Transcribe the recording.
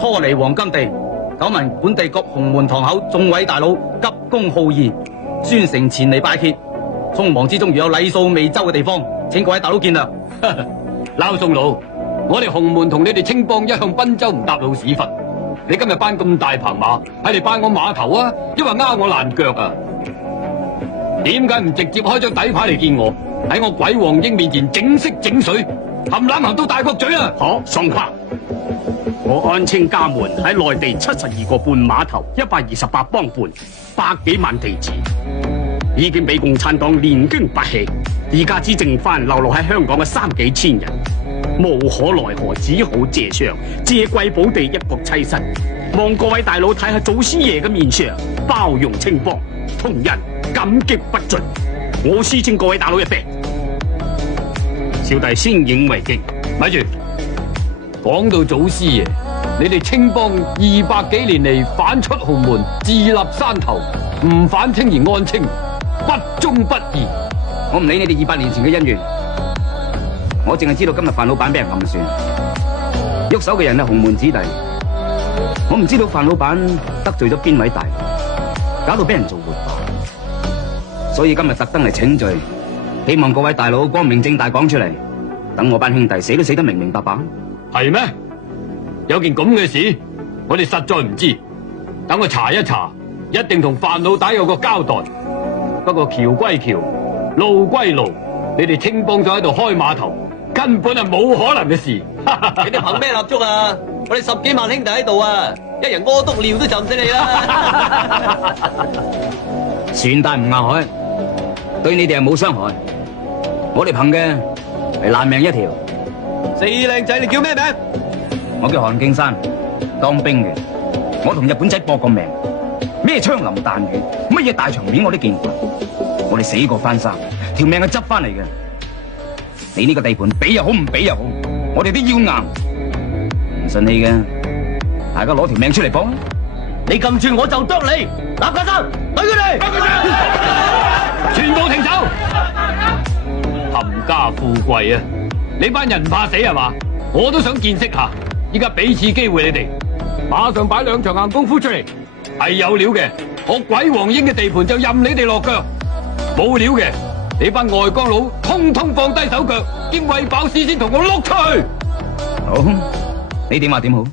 初嚟黃金地，久聞本地各洪門堂口眾位大佬急公好義，宣誠前嚟拜謁。匆忙之中，如有禮數未周嘅地方，請各位大佬見諒。撈宋佬，我哋洪門同你哋青幫一向賓州唔搭老屎忽，你今日班咁大棚馬，係嚟拜我碼頭啊，因為呃我爛腳啊？點解唔直接開張底牌嚟見我？喺我鬼王英面前整色整水，含攬含到大角咀啊！好，鬆垮！我安清家門喺內地72個半碼頭，128幫伴，100幾萬地址，已經俾共產黨連根拔起，而家只剩翻流落喺香港嘅3幾千人，無可奈何，只好借相借貴寶地一國棲身，望各位大佬睇下祖師爺嘅面相，包容青幫，同人感激不盡。我施請各位大佬一臂，小弟先影為敬。咪住，講到祖師爺，你哋青幫200幾年嚟反出洪門，自立山頭，唔反清而安清，不忠不義。我唔理你哋200年前嘅恩怨，我淨係知道今日范老闆俾人暗算，喐手嘅人係洪門子弟。我唔知道范老闆得罪咗邊位大佬，搞到俾人做活罷，所以今日特登嚟請罪，希望各位大佬光明正大講出嚟，等我班兄弟死都死得明明白白。係咩？有件咁嘅事，我哋實在唔知。等我查一查，一定同范老大有個交代。不過橋歸橋，路歸路，你哋青幫咗喺度開碼頭，根本係冇可能嘅事。你哋憑咩立足啊？我哋10幾萬兄弟喺度啊，一人屙督尿都浸死你啦！船大唔壓海，對你哋係冇傷害，我哋憑嘅係爛命一條。死靚仔，你叫咩名？我叫韓敬山，當兵嘅。我同日本仔搏個命，咩槍林彈雨，乜嘢大場面我都見過。我哋死過翻生，條命係執翻嚟嘅。你呢個地盤俾又好，唔俾又好，我哋都要硬。唔信你嘅，大家攞條命出嚟搏。你咁串我就剁你！立家生，對佢哋！全部停手！冚家富貴啊！你班人唔怕死係嘛？我都想見識下。依家俾次機會你哋，馬上擺2場硬功夫出嚟。係有料嘅，我鬼王英嘅地盤就任你哋落腳；冇料嘅，你班外江佬通通放低手腳，兼餵飽屎先同我碌出去。好，你點話點好？